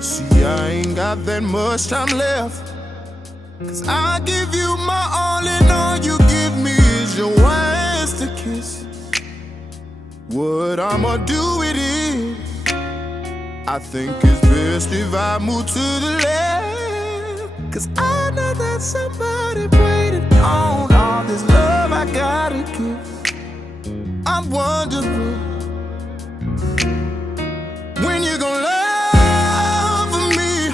See, I ain't got that much time left, 'cause I give you my all and all you give me is your words to kiss. What I'ma do with it, I think it's best if I move to the left, 'cause I know that somebody waiting on all this love I gotta give. I'm wondering when you gon' love me.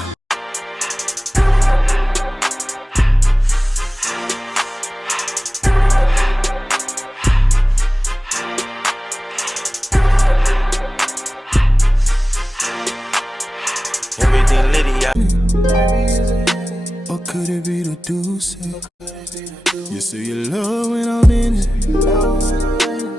Everything Lydia. Or could it be the deuce? You say you love when I'm in it.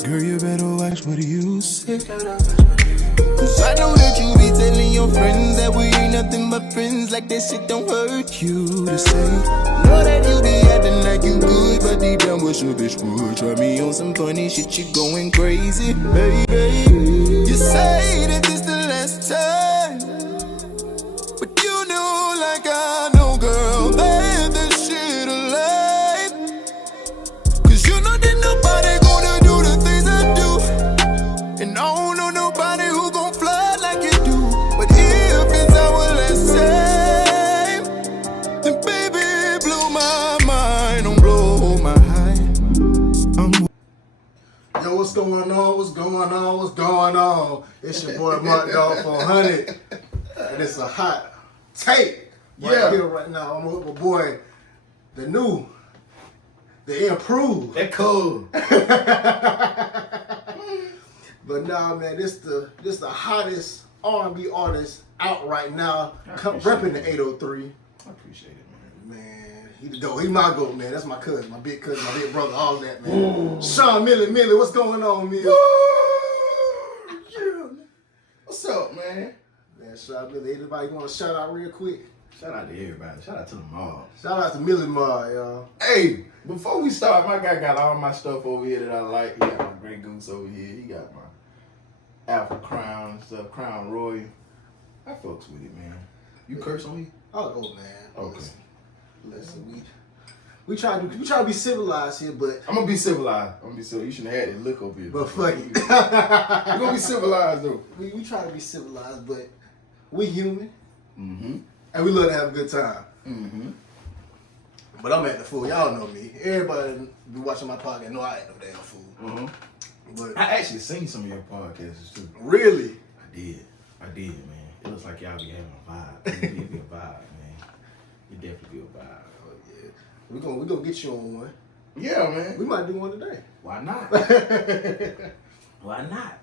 Girl, you better watch what you say. 'Cause I know that you be telling your friends that we ain't nothing but friends, like that shit don't hurt you to say. Know that you be acting like you good, but deep down wish your bitch would try me on some funny shit, you going crazy, baby. You say that this the last time, but you know like I know, girl, that this shit a lie. 'Cause you know that nobody gonna do the things I do, and I don't know nobody who gon' flood like you do. But if it's our last time, then baby, blow my mind, don't blow my high. Yo, what's going on? What's going on? What's going on? It's your boy Mark Dog 400, and it's a hot take right here right now. I'm with my boy, the new, the improved. That cool. But nah, man, this the hottest R&B artist out right now, repping the 803. I appreciate it, Man, he the GOAT. He my GOAT, man. That's my cousin, my big brother, all that, man. Shaun Milli, what's going on, Milli? Yeah. What's up, man? Man, Shaun Milli. Anybody want to shout out real quick? Shout out to everybody. Shout out to them all. Shout out to Milli Ma, y'all. Hey, before we start, my guy got all my stuff over here that I like. He got my Grey Goose over here. He got my Alpha Crown stuff, Crown Royal. I fucks with it, man. You curse on me? Oh, man. Okay. Listen, we try to be civilized here, but I'm gonna be civilized. You shouldn't have had that look over here. but fuck it. We're gonna be civilized though. We try to be civilized, but we human, Mm-hmm. and we love to have a good time. Mm-hmm. But I'm acting a fool. Y'all know me. Everybody be watching my podcast know I ain't no damn fool. Mm-hmm. But I actually seen some of your podcasts too. really, I did, man. It looks like y'all be having a vibe. It be a vibe, man. It definitely be a vibe. oh, yeah, we gonna get you on one. Yeah, man. We might do one today. Why not? Why not?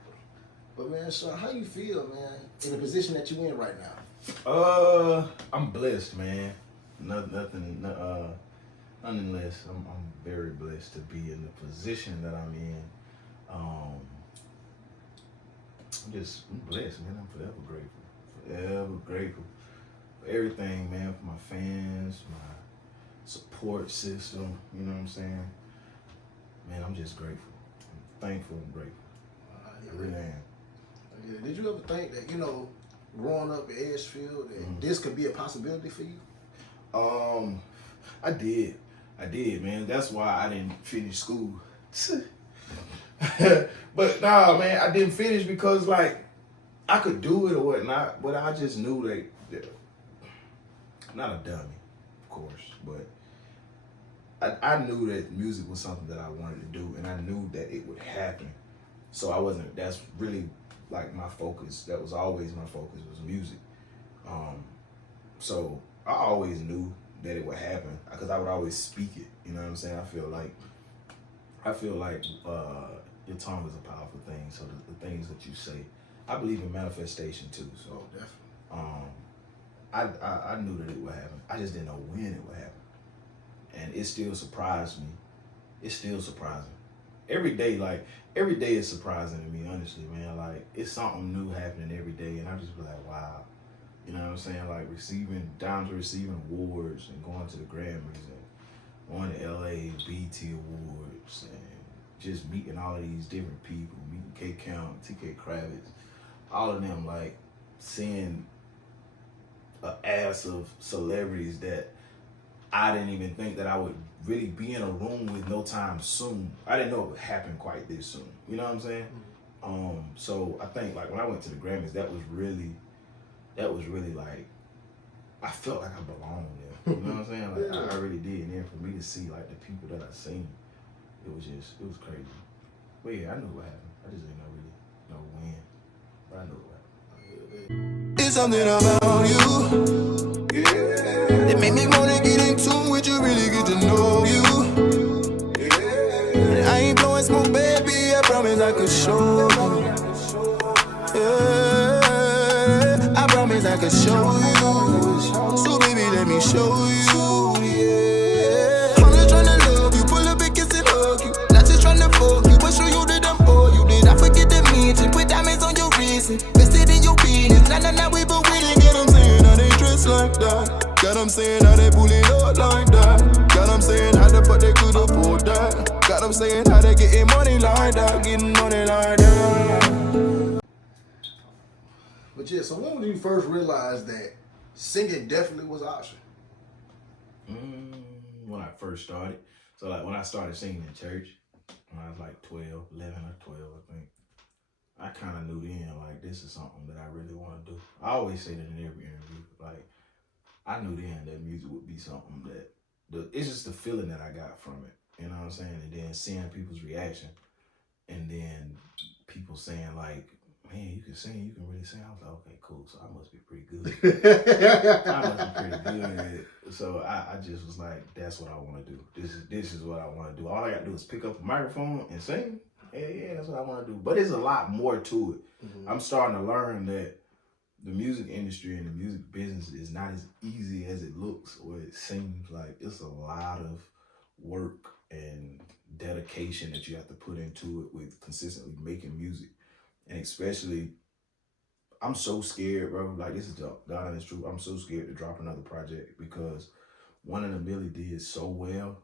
But man, Shaun, how you feel, man, in the position that you in right now? I'm blessed, man. Nothing less. I'm very blessed to be in the position that I'm in. I'm blessed, man. I'm forever grateful. Forever grateful for everything, man. For my fans, my support system. You know what I'm saying? Man, I'm just grateful. I'm thankful and grateful. I really am. Yeah. Did you ever think that, growing up in Edgefield, that this could be a possibility for you? I did, man. That's why I didn't finish school. But nah, man, I didn't finish because I could do it or whatnot, but I just knew that not a dummy, of course, but I knew that music was something that I wanted to do, and I knew that it would happen. So that's really my focus. That was always my focus, was music. So I always knew that it would happen because I would always speak it. You know what I'm saying? I feel like your tongue is a powerful thing. So the things that you say, I believe in manifestation too. So Definitely. I knew that it would happen. I just didn't know when it would happen, and it still surprised me. It's still surprising. Every day is surprising to me, honestly, man. It's something new happening every day, and I just be like, wow. You know what I'm saying? Down to receiving awards and going to the Grammys and going to LA, BT Awards, and just meeting all of these different people, meeting K Count, TK Kravitz, all of them, seeing a ass of celebrities that I didn't even think that I would really be in a room with no time soon. I didn't know it would happen quite this soon. You know what I'm saying? So I think like when I went to the Grammys, that was really like, I felt like I belonged there. You know what I'm saying? Like I really did. And then for me to see like the people that I seen, it was crazy. But yeah, I knew what happened. I just didn't really know when. But I knew what happened. It's something about you. Yeah. It made me wanna get in tune with you, really get to know you. Yeah. I ain't blowing smoke, baby. I promise I could show you. Yeah. I promise I could show you. So baby, let me show you. Yeah. I'm just tryna love you, pull up and kiss and hug you. Not just tryna fuck you, but show you that I'm for you. Did I forget to mention? Put diamonds on your wrist, vested in your penis. Nah, we but we didn't get 'em saying how they dress like that. Got 'em saying how they pull it up like that. Got 'em saying how the fuck they could afford that. Got 'em saying how they getting money like that, getting money like that. But yeah, so when did you first realize that singing definitely was an option? When I first started. So like when I started singing in church, when I was like 11 or 12, I think. I kind of knew then, like, this is something that I really want to do. I always say that in every interview. Like, I knew then that music would be something that, it's just the feeling that I got from it. You know what I'm saying? And then seeing people's reaction. And then people saying, like, man, you can sing, you can really sing. I was like, okay, cool. So I must be pretty good. I must be pretty good at it. So I just was like, that's what I want to do. This is what I want to do. All I got to do is pick up a microphone and sing. Yeah, that's what I want to do. But there's a lot more to it. Mm-hmm. I'm starting to learn that the music industry and the music business is not as easy as it looks or it seems. Like, it's a lot of work and dedication that you have to put into it with consistently making music. And especially, I'm so scared, bro. Like, this is the honest truth. I'm so scared to drop another project because One in a Milli did so well.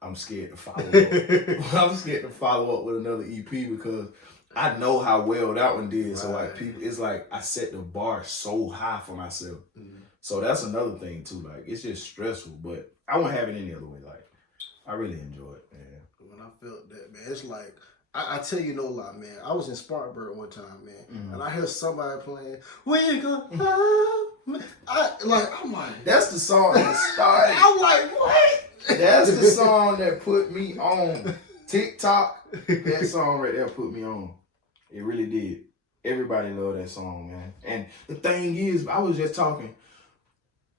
I'm scared to follow up. I'm scared to follow up with another EP because I know how well that one did. Right. So like people, it's like I set the bar so high for myself. Mm-hmm. So that's another thing too. Like it's just stressful, but I won't have it any other way. Like I really enjoy it, man. When I felt that, man, it's like I tell you no lie, man. I was in Spartanburg one time, man, and I hear somebody playing "We Go." I'm like, that's the song that started. I'm like, what? That's the song that put me on TikTok. That song right there put me on. It really did. Everybody loved that song, man. And the thing is, I was just talking.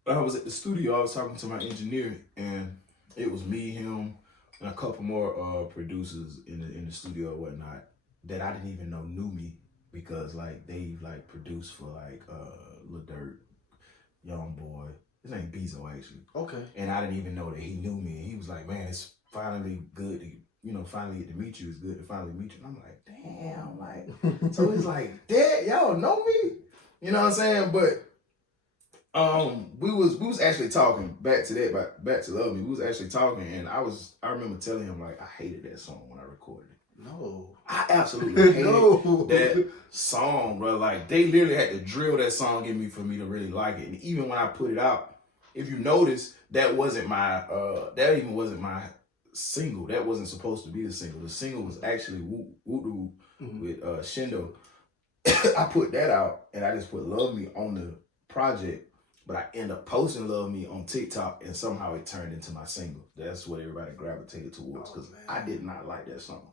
I was at the studio. I was talking to my engineer, and it was me, him, and a couple more producers in the studio or whatnot that I didn't even know knew me because like they like produced for like Lil Durk, Young Boy. His name Bezo actually. Okay. And I didn't even know that he knew me. And he was like, man, it's finally good to, finally get to meet you. It's good to finally meet you. And I'm like, damn, like, so it's like, dad, y'all know me? You know what I'm saying? But we was actually talking back to Love Me. We was actually talking and I remember telling him like I hated that song when I recorded it. No. I absolutely hated that song, bro. Like they literally had to drill that song in me for me to really like it. And even when I put it out, if you notice, that wasn't my that wasn't my single. That wasn't supposed to be the single. The single was actually Voodoo with Shindo. I put that out and I just put Love Me on the project, but I end up posting Love Me on TikTok and somehow it turned into my single. That's what everybody gravitated towards because I did not like that song.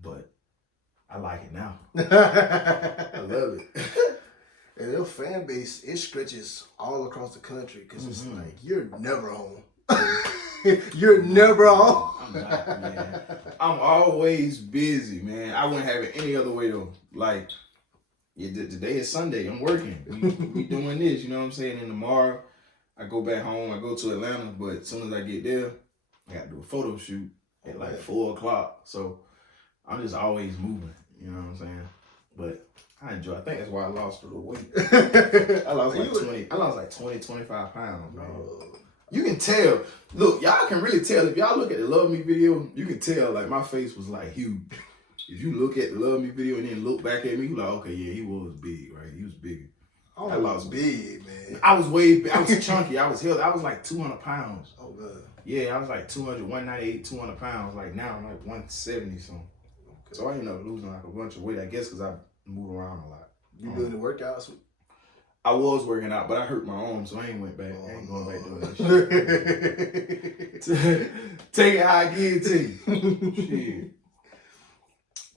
But I like it now. I love it. And their fan base, it stretches all across the country because it's like, you're never home. You're never home. I'm not, man. I'm always busy, man. I wouldn't have it any other way though. Like, today is Sunday. I'm working. We doing this, you know what I'm saying? And tomorrow, I go back home. I go to Atlanta, but as soon as I get there, I got to do a photo shoot at like 4 o'clock. So I'm just always moving, you know what I'm saying? But I enjoy it. I think that's why I lost a little weight. I lost like 20, 25 pounds, man. You can tell. Look, y'all can really tell. If y'all look at the Love Me video, you can tell like my face was like huge. If you look at the Love Me video and then look back at me, you like, okay, yeah, he was big, right? He was bigger. I lost big, man. I was I was chunky. I was healthy. I was like 200 pounds. Oh, good. Yeah, I was like 198, 200 pounds. Like now I'm like 170 something. Okay. So I ended up losing like a bunch of weight, I guess, because I move around a lot. You doing the workouts? I was working out, but I hurt my arm, so I ain't went back. I ain't going back doing that shit. Take it how I give it to you. Shit.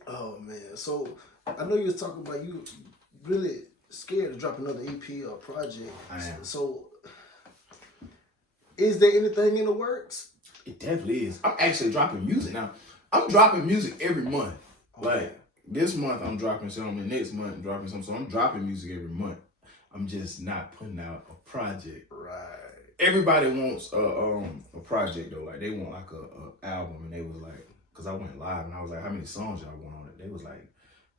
Oh, man. So I know you was talking about you really scared to drop another EP or project. I am. So is there anything in the works? It definitely is. I'm actually dropping music now. I'm dropping music every month. Okay. Like this month I'm dropping something, next month I'm dropping something. So I'm dropping music every month. I'm just not putting out a project. Right. Everybody wants a project though. Like they want like a album, and they was like, cause I went live and I was like, how many songs y'all want on it? They was like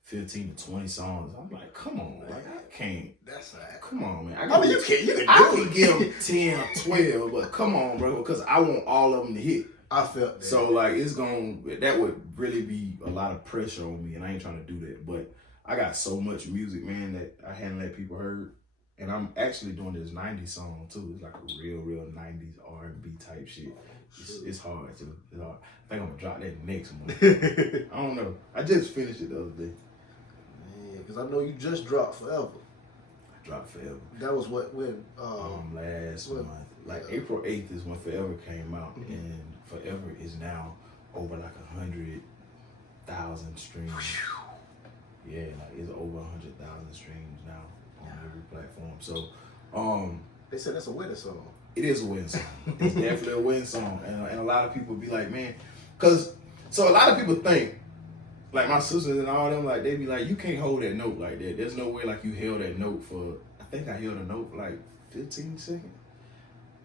15 to 20 songs. I'm like, come on, man. Like I can't. That's right. Come on, man. I mean, you can give them 10 or 12, but come on, bro, because I want all of them to hit. I felt that. So like that would really be a lot of pressure on me, and I ain't trying to do that. But I got so much music, man, that I hadn't let people heard. And I'm actually doing this 90s song too. It's like a real 90s R&B type shit. It's hard too. It's hard. I think I'm gonna drop that next month. I don't know. I just finished it the other day. Yeah, because I know you just dropped Forever. I dropped Forever. That was when last month. Like April 8th is when Forever came out, and Forever is now over like 100,000 streams. Yeah, like it's over 100,000 streams now on every platform. So, they said that's a winning song. It is a win song. It's definitely a win song, and a lot of people be like, man, cause so a lot of people think, like my sisters and all them, like they be like, you can't hold that note like that. There's no way like you held that note for. I think I held a note for like 15 seconds.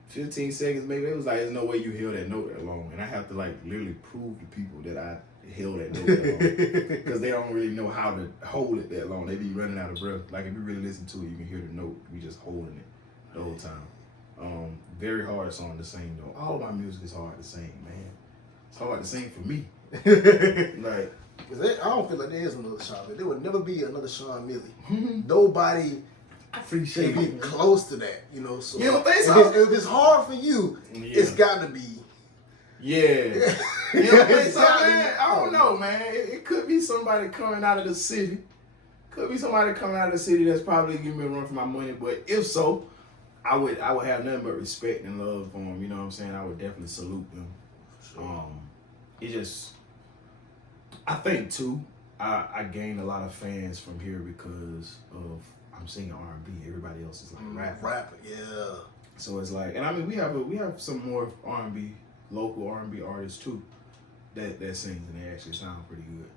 15 seconds maybe. It was like, there's no way you held that note that long, and I have to like literally prove to people that I held that note that long, because they don't really know how to hold it that long. They be running out of breath. Like if you really listen to it, you can hear the note. We just holding it the whole time. Very hard song to sing though. All of my music is hard to sing, man. It's hard to sing for me. Like, cause I don't feel like there is another Shaun Milli. There would never be another Shaun Milli. Nobody can be close to that, you know. So you don't think so? If it's hard for you, it's got to be. Yeah. You don't think so, man? I don't know, man. It could be somebody coming out of the city. Could be somebody coming out of the city that's probably giving me a run for my money. But if so, I would have nothing but respect and love for them. You know what I'm saying? I would definitely salute them. Sure. It just, I think too, I gained a lot of fans from here because of I'm singing R&B. Everybody else is like rapper, yeah. So it's like, and I mean we have some more R&B, local R&B artists too, that sings and they actually sound pretty good.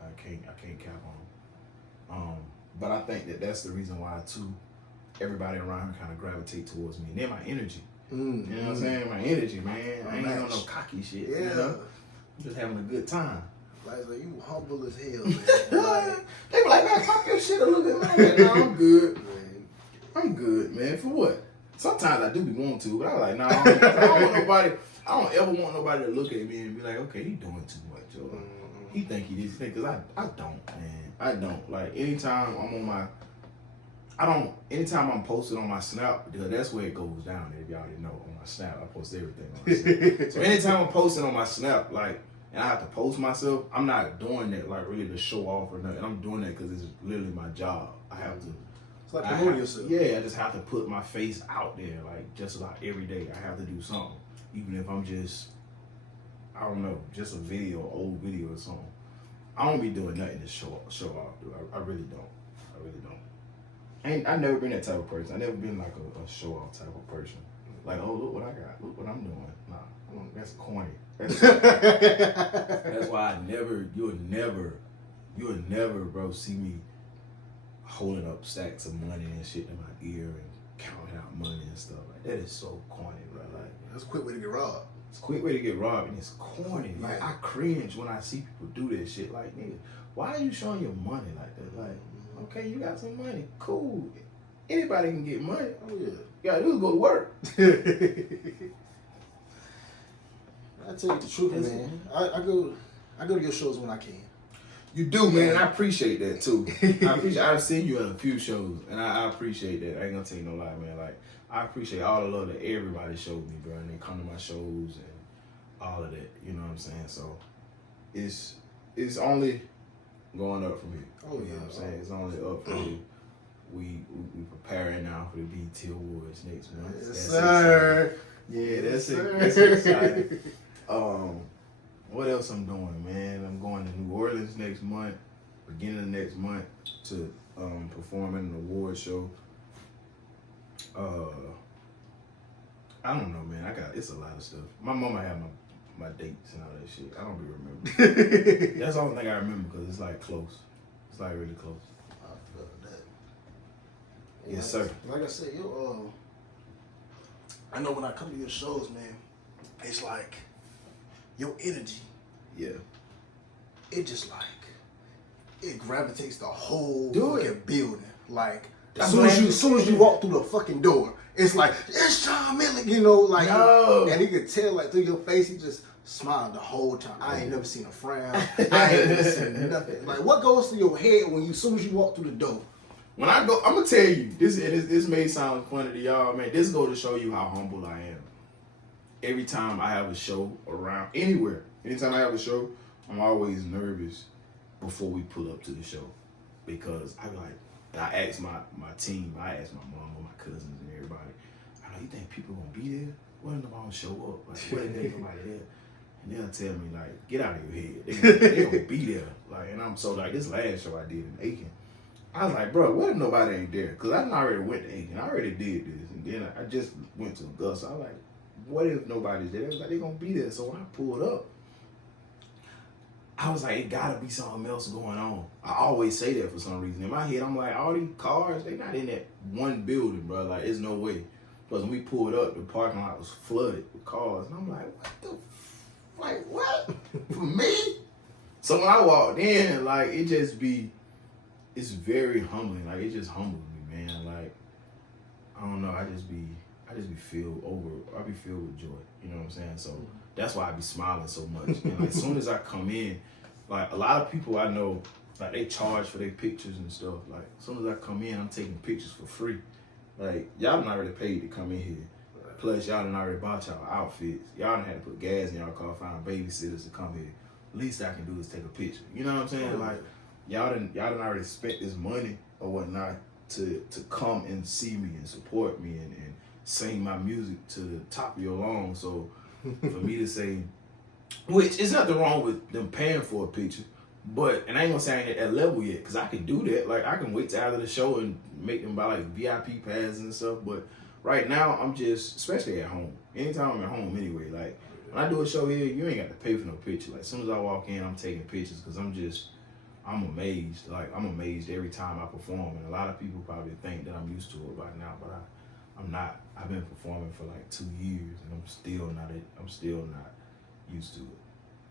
I can't cap on them. But I think that's the reason why too. Everybody around here kind of gravitate towards me. And then my energy. You know what I'm saying? My energy, man. I ain't on no cocky shit. Yeah. You know? I'm just having a good time. Like, you humble as hell, man. They be like, man, pop your shit a little bit, man. No, I'm good. Man. I'm good, man. For what? Sometimes I do be wanting to, but I'm like, nah, I don't want nobody. I don't ever want nobody to look at me and be like, okay, he doing too much, or he think he this thing. Because I don't, man. I don't. Like, anytime I'm on my... anytime I'm posted on my Snap, because that's where it goes down, if y'all already know, on my Snap, I post everything on my Snap. So anytime I'm posting on my Snap, like, and I have to post myself, I'm not doing that, like, really to show off or nothing. I'm doing that because it's literally my job. I have to. It's like promoting yourself. Yeah, I just have to put my face out there, like, just about every day. I have to do something. Even if I'm just, I don't know, just a video, old video or something. I don't be doing nothing to show off, dude. I really don't. I really don't. I never been that type of person. I never been like a show off type of person. Like, oh, look what I got. Look what I'm doing. Nah, that's corny. That's why you'll never, bro, see me holding up stacks of money and shit in my ear and counting out money and stuff. Like, that is so corny, bro. Like, that's a quick way to get robbed. It's a quick way to get robbed, and it's corny. Like, I cringe when I see people do that shit. Like, nigga, why are you showing your money like that? Like, okay, you got some money. Cool. Anybody can get money. Oh, yeah. You gotta do is go to work. I tell you the truth, man. I go to your shows when I can. You do, man. I appreciate that too. I've seen you at a few shows, and I appreciate that. I ain't gonna tell you no lie, man. Like I appreciate all the love that everybody showed me, bro. And they come to my shows and all of that. You know what I'm saying? So it's only going up from here. Oh, you know what I'm saying? It's only up from here. We preparing now for the BET Awards next month. Yes, sir. Yeah, that's Yes, it. That's exciting. What else I'm doing, man? I'm going to New Orleans next month, beginning of next month, to perform in an award show. I don't know, man. It's a lot of stuff. My mama had my dates and all that shit. I don't be remembering. That's the only thing I remember because it's like close. It's like really close. I feel that. Yes, sir. Like I said, I know when I come to your shows, man, it's like your energy. Yeah. It just like it gravitates the whole Do it. fucking building. Like That's as soon as you walk through the fucking door, it's like it's Shaun Milli, like and you can tell like through your face, he just smiled the whole time. I ain't never seen a frown. I ain't never seen nothing. Like what goes through your head when as soon as you walk through the door? When I go, I'm gonna tell you this may sound funny to y'all, man. This go to show you how humble I am. Every time I have a show around anywhere, anytime I have a show, I'm always nervous before we pull up to the show because I be like, and I ask my team, I ask my mom, my cousins, and everybody. I know you think people gonna be there? What if nobody show up? Like, what if ain't nobody there? And they'll tell me like, get out of your head. They gonna be there. Like, and I'm so like this last show I did in Aiken. I was like, bro, what if nobody ain't there? Because I already went to Aiken. I already did this. And then I just went to Augusta. I was like, what if nobody's there? They was like, they're going to be there. So when I pulled up, I was like, it got to be something else going on. I always say that for some reason. In my head, I'm like, all these cars, they not in that one building, bro. Like, there's no way. Because when we pulled up, the parking lot was flooded with cars. And I'm like, like, what? For me? So when I walked in, like, it just it's very humbling. Like, it just humbles me, man. Like, I don't know. I just be filled with joy. You know what I'm saying? So that's why I be smiling so much. And like, as soon as I come in, like, a lot of people I know, like, they charge for their pictures and stuff. Like, as soon as I come in, I'm taking pictures for free. Like, y'all done already paid to come in here. Plus, y'all done already bought y'all outfits. Y'all done had to put gas in y'all car, find babysitters to come here. Least I can do is take a picture. You know what I'm saying? Like, y'all done already spent this money or whatnot to come and see me and support me and sing my music to the top of your lungs. So for me to say, which is nothing wrong with them paying for a picture, but, and I ain't gonna say I ain't at that level yet, because I can do that. Like, I can wait till after the show and make them buy like VIP passes and stuff. But right now, I'm just, especially at home, anytime I'm at home anyway, like, when I do a show here, you ain't got to pay for no picture. Like, as soon as I walk in, I'm taking pictures because I'm amazed. Like, I'm amazed every time I perform. And a lot of people probably think that I'm used to it by now, but I'm not. I've been performing for like 2 years, and I'm still not used to it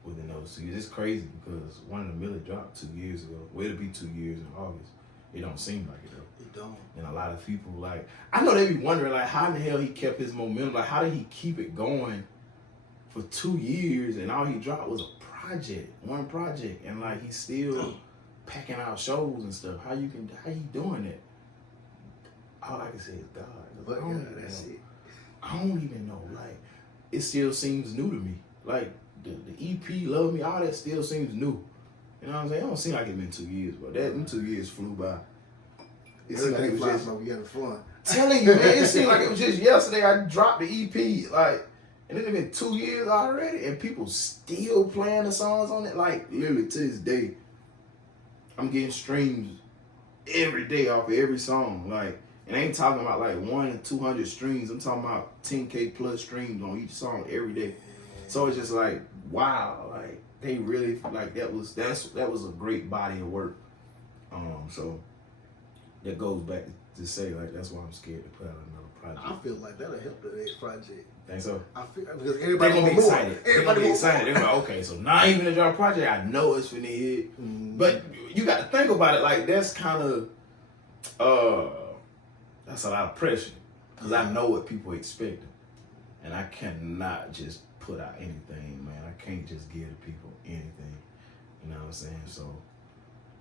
within those 2 years. It's crazy because One in a Million dropped 2 years ago. Well, it'll be 2 years in August. It don't seem like it though. It don't. And a lot of people, like, I know they be wondering, like, how in the hell he kept his momentum? Like, how did he keep it going for 2 years and all he dropped was one project, and like he's still packing out shows and stuff? How you doing that? All I can say is God. But that's it. I don't even know. Like, it still seems new to me. Like, the EP, Love Me, all that still seems new. You know what I'm saying? It don't seem like it's been 2 years, but them 2 years flew by. It seemed like it was just we having fun. Telling you, man, it seemed like it was just yesterday I dropped the EP, like, and it's been 2 years already, and people still playing the songs on it. Like, literally to this day, I'm getting streams every day off of every song. Like, and I ain't talking about like 100 and 200 streams. I'm talking about 10K plus streams on each song every day. So it's just like, wow, like they really, like, that was a great body of work. So that goes back to say, like, that's why I'm scared to put out another project. I feel like that'll help the next project. Think so? I feel because everybody gonna be excited. Everybody gonna be excited. They're like, okay, so not even a drop project. I know it's finna hit, but you got to think about it. Like, that's kind of that's a lot of pressure because I know what people expect, and I cannot just put out anything, man. I can't just give the people anything. You know what I'm saying? So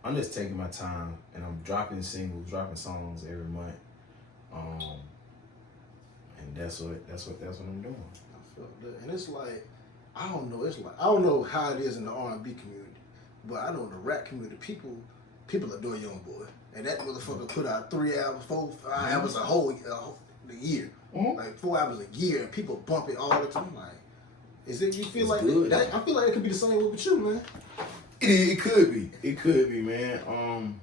I'm just taking my time, and I'm dropping singles, dropping songs every month. And that's what I'm doing. I felt that, and it's like, I don't know how it is in the R&B community, but I know in the rap community, people adore Young Boy, and that motherfucker put out 3 albums, 4, 5 albums a year, like 4 albums a year, and people bump it all the time. Like, is it? You feel It's like good. that? I feel like it could be the same way with you, man. It could be, man.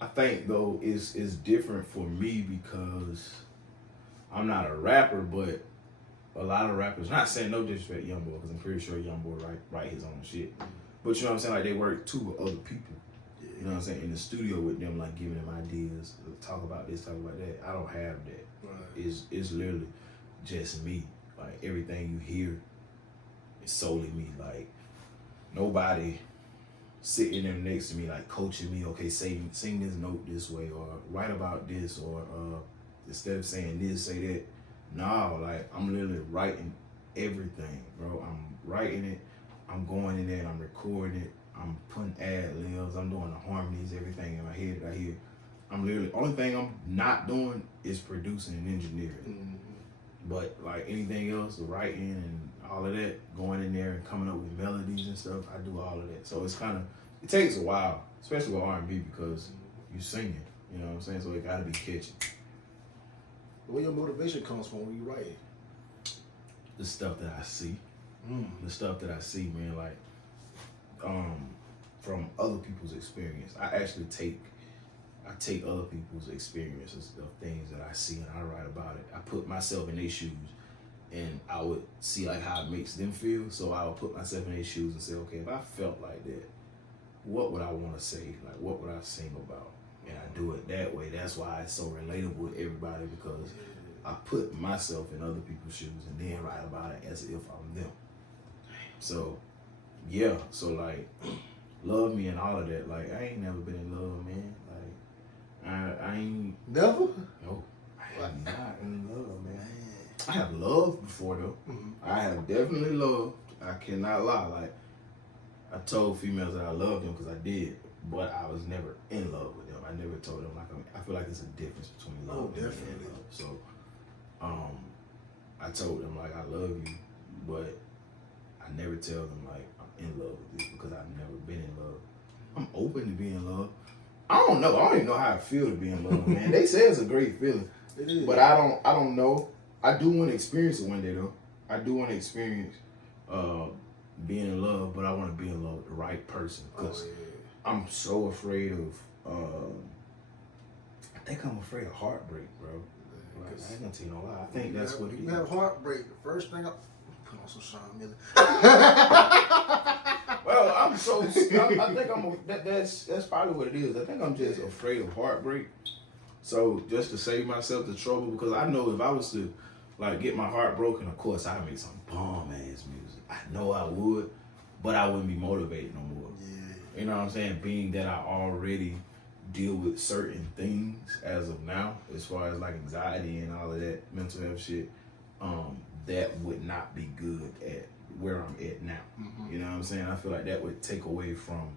I think though it's different for me because I'm not a rapper, but a lot of rappers, not saying no disrespect to Young Boy, because I'm pretty sure Young Boy write his own shit. But you know what I'm saying? Like, they work too with other people. You know what I'm saying? In the studio with them, like giving them ideas, talk about this, talk about that. I don't have that. Right. It's literally just me. Like, everything you hear is solely me. Like, nobody sitting there next to me, like coaching me, okay, sing this note this way, or write about this, or instead of saying this, say that. No, like, I'm literally writing everything, bro. I'm writing it, I'm going in there and I'm recording it, I'm putting ad-libs, I'm doing the harmonies, everything in my head that I hear. I'm literally, only thing I'm not doing is producing and engineering. Mm-hmm. But like anything else, the writing and all of that, going in there and coming up with melodies and stuff, I do all of that. So it's kind of, it takes a while, especially with R&B, because you singing, you know what I'm saying? So it gotta be catchy. Where your motivation comes from when you write it? The stuff that I see, the stuff that I see, man, like, from other people's experience. I actually take other people's experiences of things that I see and I write about it. I put myself in their shoes and I would see like how it makes them feel. So I would put myself in their shoes and say, okay, if I felt like that, what would I want to say? Like, what would I sing about? And I do it that way. That's why it's so relatable to everybody, because I put myself in other people's shoes and then write about it as if I'm them. So, yeah. So, like, love me and all of that. Like, I ain't never been in love, man. Like, I ain't. Never? No, I am not in love, man. I have loved before, though. Mm-hmm. I have definitely loved. I cannot lie. Like, I told females that I loved them because I did, but I was never in love with them. I never told them, like, I feel like there's a difference between love and being in love. So, I told them, like, I love you, but I never tell them, like, I'm in love with you, because I've never been in love. I'm open to being in love. I don't know. I don't even know how I feel to be in love, man. They say it's a great feeling, but I don't know. I do want to experience it one day, though. I do want to experience being in love, but I want to be in love with the right person, because I'm so afraid of. I think I'm afraid of heartbreak, bro. Like, I ain't gonna tell you no lie. I think that's what you have heartbreak. The first thing put on some Shaun Milli. Well, I think that's probably what it is. I think I'm just afraid of heartbreak. So just to save myself the trouble, because I know if I was to like get my heart broken, of course I'd make some bomb ass music. I know I would, but I wouldn't be motivated no more. Yeah. You know what I'm saying? Being that I already deal with certain things as of now, as far as like anxiety and all of that mental health shit, that would not be good at where I'm at now. Mm-hmm. You know what I'm saying? I feel like that would take away from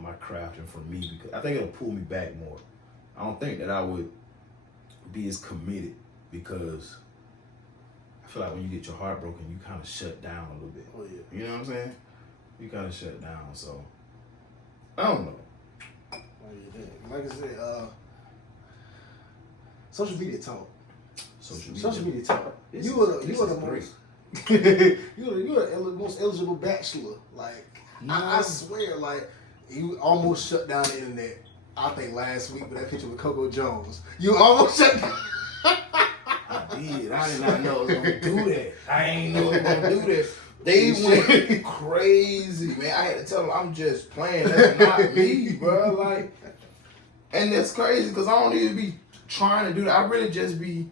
my craft and from me, because I think it'll pull me back more. I don't think that I would be as committed, because I feel like when you get your heart broken, you kind of shut down a little bit. Oh, yeah. You know what I'm saying? You kind of shut down. So, I don't know. Like I said, social media talk. Social media talk. You are the most eligible bachelor. Like, no. I swear, like, you almost shut down the internet. I think last week with that picture with Coco Jones, you almost shut down. I did. I did not know it was gonna do that. I ain't know it was gonna do that. They went crazy, man. I had to tell them I'm just playing. That's not me, bro. Like, and that's crazy, because I don't even be trying to do that. I really just be.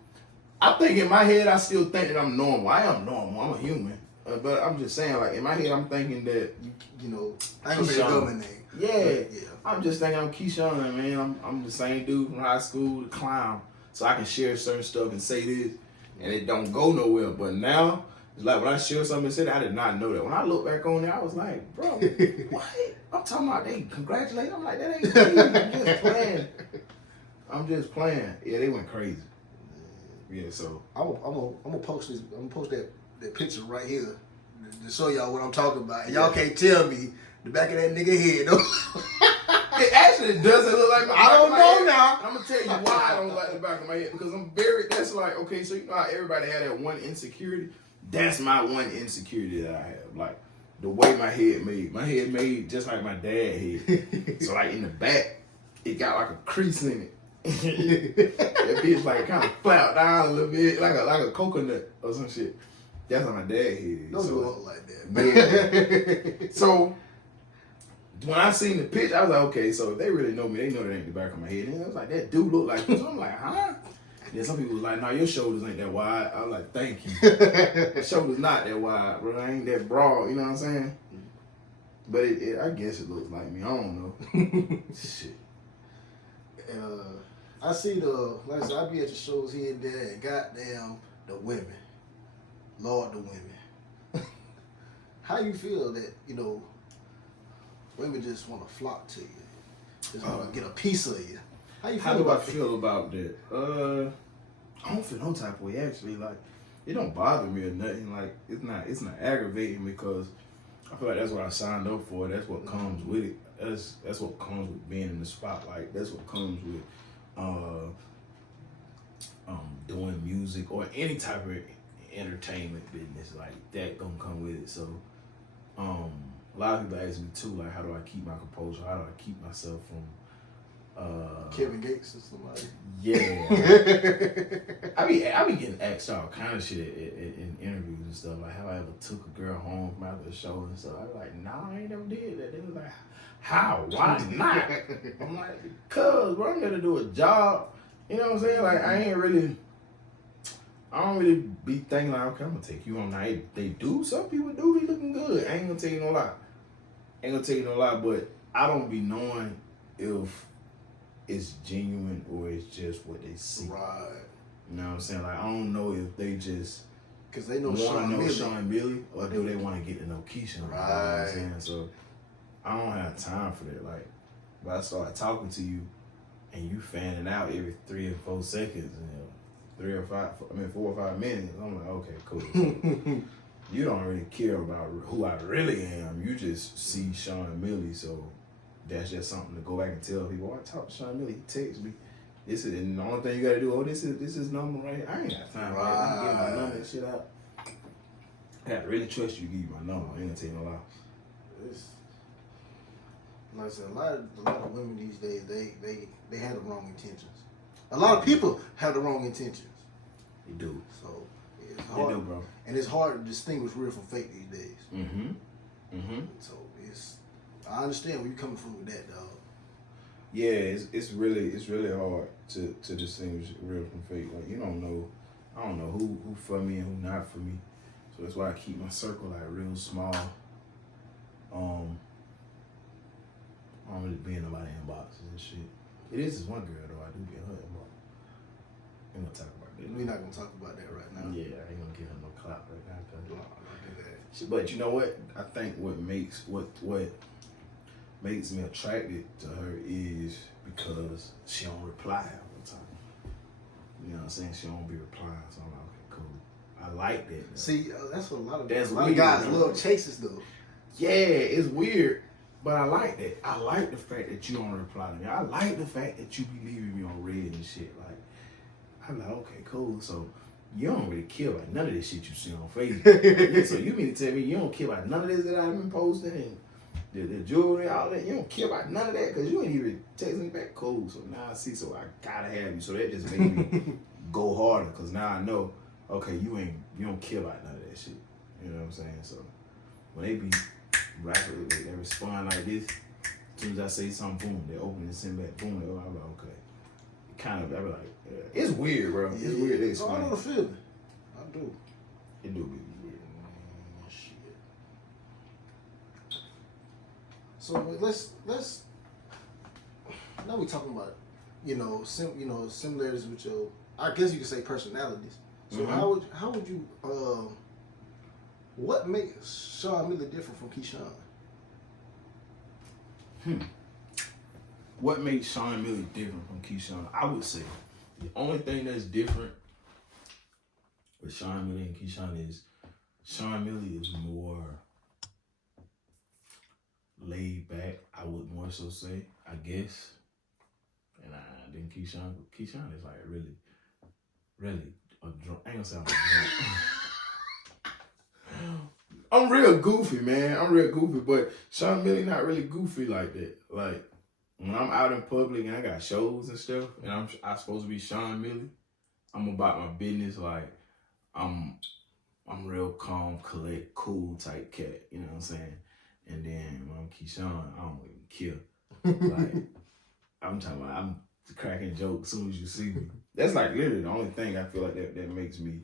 I think in my head, I still think that I'm normal. I am normal. I'm a human. But I'm just saying, like, in my head, I'm thinking that, you know, I ain't gonna say a government name. Yeah. I'm just thinking I'm Keyshawn, man. I'm the same dude from high school, the clown. So I can share certain stuff and say this, and it don't go nowhere. But now, It's like when I shared something and said I did not know that. When I look back on it, I was like, bro, what? I'm talking about they congratulate. I'm like, that ain't crazy. I'm just playing. I'm just playing. Yeah, they went crazy. Yeah, so I'm gonna post this. I'm gonna post that picture right here to show y'all what I'm talking about. And y'all can't tell me the back of that nigga head though. it actually doesn't look like my I don't know now. I'm gonna tell you why I don't like the back of my head because that's like, okay, so you know how everybody had that one insecurity? That's my one insecurity that I have. Like the way my head made just like my dad head. So like in the back, it got like a crease in it. That bitch like kind of flapped down a little bit, like a coconut or some shit. That's how my dad head. Don't so, look like that. Yeah. So when I seen the picture, I was like, okay, so if they really know me, they know that ain't the back of my head. And I was like, that dude look like this. I'm like, huh? Then some people was like, nah, your shoulders ain't that wide. I was like, thank you. The shoulders not that wide, bro. I ain't that broad, you know what I'm saying? But I guess it looks like me. I don't know. Shit. I see like I said, I be at the shows here and there, and goddamn the women, Lord, the women. How you feel that women just want to flock to you, just want to get a piece of you? How you feel? How do I about feel about that? I don't feel no type of way actually. Like it don't bother me or nothing. Like it's not aggravating because I feel like that's what I signed up for. That's what comes with it. That's what comes with being in the spotlight. That's what comes with doing music or any type of entertainment business. Like that gonna come with it. So a lot of people ask me too, like how do I keep my composure? How do I keep myself from Kevin Gates or somebody? Yeah. I be getting asked all kind of shit in interviews and stuff, like how I ever took a girl home from after the show and stuff. I was like, nah, I ain't never did that. They was like, how? Why not? I'm like, cuz, bro, I'm here to do a job. You know what I'm saying? Like, I don't really be thinking like, okay, I'm gonna take you on night. They do. Some people do be looking good. I ain't gonna tell you no lie. But I don't be knowing if it's genuine or it's just what they see. Right. You know what I'm saying? Like, I don't know if they just because they know Shaun Milli or do they want to get to know Keisha. Right. You know what I'm saying? So I don't have time for that. Like, if I start talking to you and you fanning out every 3 or 4 seconds, 4 or 5 minutes, I'm like, okay, cool. So, you don't really care about who I really am. You just see Shaun Milli, so that's just something to go back and tell people. Oh, I talked to Shaun Milli. He texts me. This is and the only thing you gotta do. Oh, this is number right here. I ain't got time for that. I get my number and shit out. I got to really trust you to give you my number. I ain't gonna tell you no lie. Like I said, a lot of women these days, they have the wrong intentions. A lot of people have the wrong intentions. They do. So it's hard. They do, bro. And it's hard to distinguish real from fake these days. So I understand where you're coming from with that, dog. Yeah, it's really hard to distinguish real from fake. Like I don't know who for me and who not for me. So that's why I keep my circle like real small. I don't really be in nobody's inboxes and shit. It is this one girl though, I do be in her inbox. Ain't gonna talk about that. We're not gonna talk about that right now. Yeah, I ain't gonna give her no clap right now. No, don't do that. But you know what? I think what makes me attracted to her is because she don't reply all the time. You know what I'm saying? She don't be replying. So I'm like, okay, cool. I like that. See, that's what a lot of weird, guys man. love chases though. Yeah, it's weird, but I like that. I like the fact that you don't reply to me. I like the fact that you be leaving me on red and shit. Like, I'm like, okay, cool. So you don't really care about none of this shit you see on Facebook. So you mean to tell me you don't care about none of this that I've been posting and the jewelry, all that? You don't care about none of that because you ain't even texting me back. Cool. So now I see. So I gotta have you. So that just made me go harder because now I know. Okay, you don't care about none of that shit. You know what I'm saying? So when they be rapidly, they respond like this. As soon as I say something, boom, they open and send back, boom. I'm like, okay. Kind of, I be like, it's weird, bro. It's weird. They explain. I know the feeling. I do. It do be weird. Shit. So let's. Now we talking about, similarities with your. I guess you could say personalities. So how would you What makes Shaun Milli different from Keyshawn? What makes Shaun Milli different from Keyshawn? I would say the only thing that's different with Shaun Milli and Keyshawn is Shaun Milli is more laid back. I would more so say, I guess. And then Keyshawn is like really a drunk. I ain't gonna say I'm a drunk. I'm real goofy, man. I'm real goofy, but Shaun Milli not really goofy like that. Like when I'm out in public and I got shows and stuff, and I'm supposed to be Shaun Milli, I'm about my business. Like I'm real calm, collect, cool type cat. You know what I'm saying? And then when I'm Keyshawn, I don't even kill. Like I'm talking about, I'm cracking jokes as soon as you see me. That's like literally the only thing I feel like that makes me,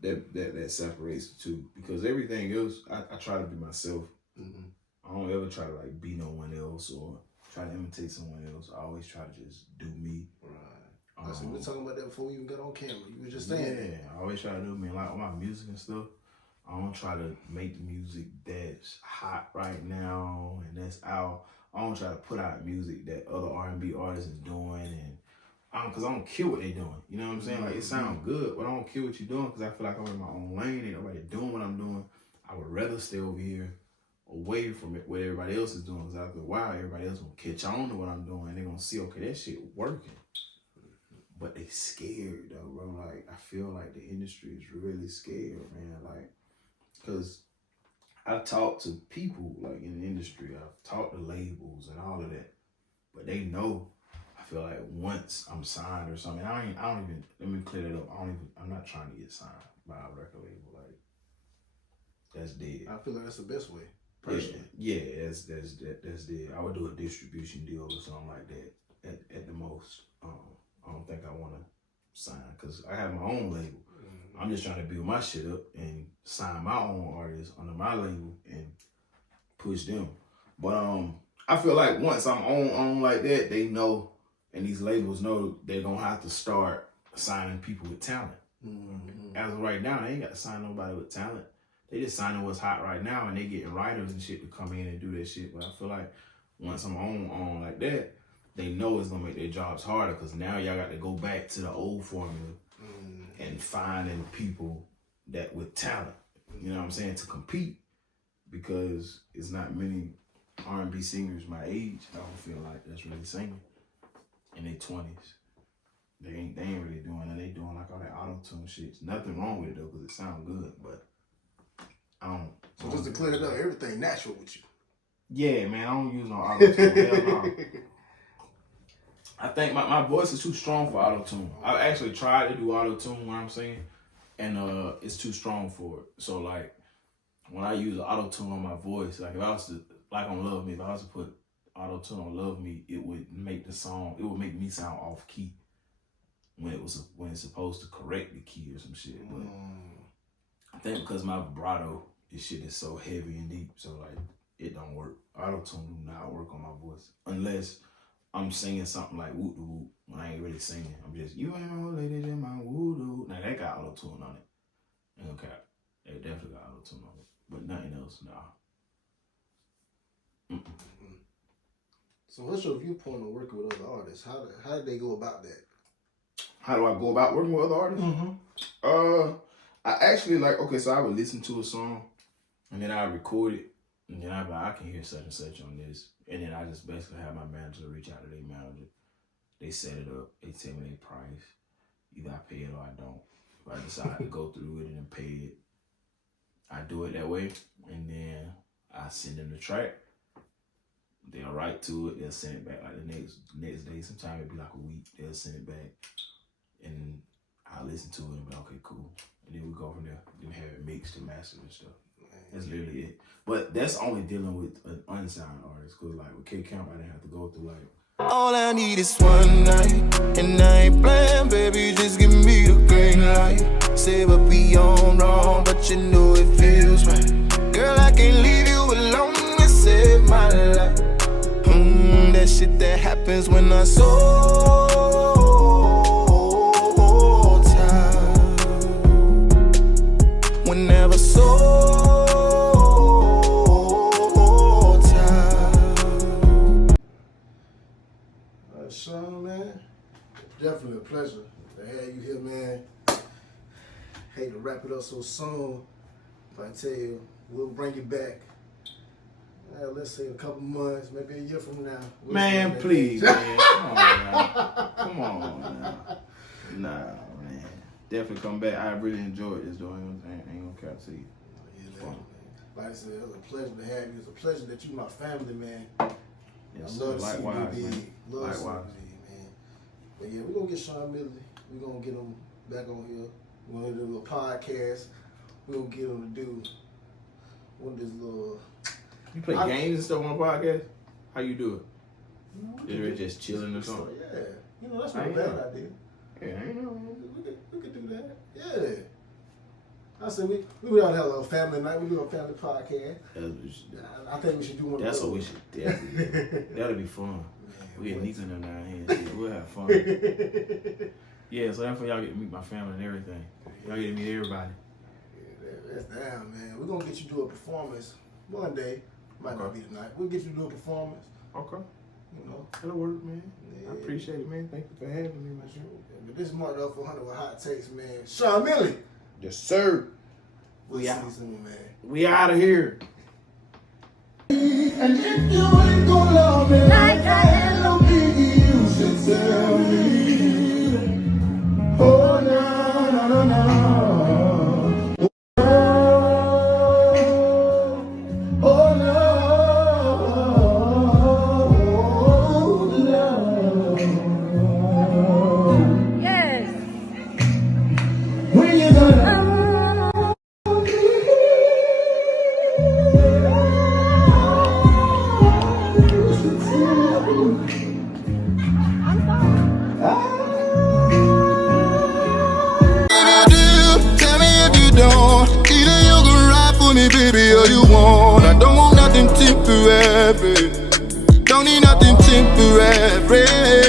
that separates the two. Because everything else, I try to be myself. Mm-hmm. I don't ever try to like be no one else or try to imitate someone else. I always try to just do me. Right. So we were talking about that before we even got on camera. You were just saying that. I always try to do me. Like all my music and stuff, I don't try to make the music that's hot right now and that's out. I don't try to put out music that other R&B artists is doing, and because I don't kill what they doing. You know what I'm saying? Like it sounds good, but I don't kill what you're doing because I feel like I'm in my own lane. Ain't nobody doing what I'm doing. I would rather stay over here, away from it, what everybody else is doing. Because after a while, everybody else gonna catch on to what I'm doing. They're gonna see, okay, that shit working. But they scared though, bro. Like I feel like the industry is really scared, man. Like, cause I talk to people like in the industry. I've talked to labels and all of that, but they know. I feel like once I'm signed or something, I don't even. Let me clear that up. I'm not trying to get signed by a record label. Like that's dead. I feel like that's the best way. Personally. Yeah, that's dead. I would do a distribution deal or something like that at the most. I don't think I want to sign because I have my own label. Mm-hmm. I'm just trying to build my shit up and sign my own artists under my label and push them. But I feel like once I'm on like that, they know, and these labels know they're gonna have to start signing people with talent. Mm-hmm. As of right now, they ain't got to sign nobody with talent. They just signing what's hot right now, and they getting writers and shit to come in and do that shit. But I feel like once I'm on like that, they know it's gonna make their jobs harder because now y'all got to go back to the old formula and finding people that with talent. You know what I'm saying, to compete, because it's not many R&B singers my age. I don't feel like that's really singing in their 20s. They ain't really doing it. They doing like all that auto-tune shit. Nothing wrong with it though, because it sounds good, but I don't. So just to clear it up, everything natural with you. Yeah, man, I don't use no auto-tune. Hell no. I think my voice is too strong for auto-tune. I actually tried to do auto-tune when I'm singing, and it's too strong for it. So like when I use auto-tune on my voice, like if I was to, like on Love Me, if I was to put auto-tune on Love Me, it would make the song, it would make me sound off key when it's supposed to correct the key or some shit. But I think because my vibrato, this shit is so heavy and deep, so like it don't work. Auto-tune do not work on my voice unless I'm singing something like woo doo when I ain't really singing. I'm just, you ain't no ladies in my woo doo. Now that got auto-tune on it. Ain't okay. It definitely got auto-tune on it. But nothing else, nah. So what's your viewpoint on working with other artists? How did they go about that? How do I go about working with other artists? Mm-hmm. I actually so I would listen to a song and then I record it and then I'd be like, I can hear such and such on this. And then I just basically have my manager reach out to their manager. They set it up. They tell me their price. Either I pay it or I don't. If I decide to go through it and then pay it, I do it that way. And then I send them the track. They'll write to it. They'll send it back like the next day. Sometimes it'll be like a week. They'll send it back. And I'll listen to it and be like, okay, cool. And then we go from there. Then have it mixed and mastered and stuff. That's literally it. But that's only dealing with an unsigned artist. Because like with K-Camp, I didn't have to go through like, all I need is one night, and I ain't playing, baby, just give me the green light. Say what we on wrong, but you know it feels right. Girl, I can't leave you alone and save my life. That shit that happens when I'm so tired. Whenever so hate to wrap it up so soon. But I tell you, we'll bring you back. Let's say a couple months, maybe a year from now. Man, please, man. Come on now. Come on now. Nah, man. Definitely come back. I really enjoyed this, though. You know what I'm saying? I ain't gonna cap to you. Yeah, like I said, it was a pleasure to have you. It's a pleasure that you my family, man. Yes, I love likewise, CBB. man. Love Likewise. CBB, man. But yeah, we're gonna get Shaun Milli. We're gonna get him back on here. We're gonna do a little podcast. We're gonna get him to do one of this little. You play games and stuff on the podcast? How you do it? Is it just chilling or something? Yeah. You know, that's not a bad idea. Yeah, I know. We could do that. Yeah. I said we would have a little family night. We do a family podcast. I think we should do one. That's what we should definitely do. That'll be fun. Man, we had Nico and them down here. We'll have fun. Yeah, so that's why y'all get to meet my family and everything. Y'all get to meet everybody. Yeah, that's down, man. We're gonna get you to do a performance one day. Might not be tonight. We'll get you to do a performance. Okay. You know. That'll work, man. Yeah. I appreciate it, man. Thank you for having me, my friend. But this is Marked Up 400 with Hot Takes, man. Shaun Milli. Yes, sir. We'll see you soon, man. We out of here. And if you ain't gonna love me like I had no biggie, you should tell me. Oh, no, no, no, no. Baby, all you want, I don't want nothing temporary. Don't need nothing temporary.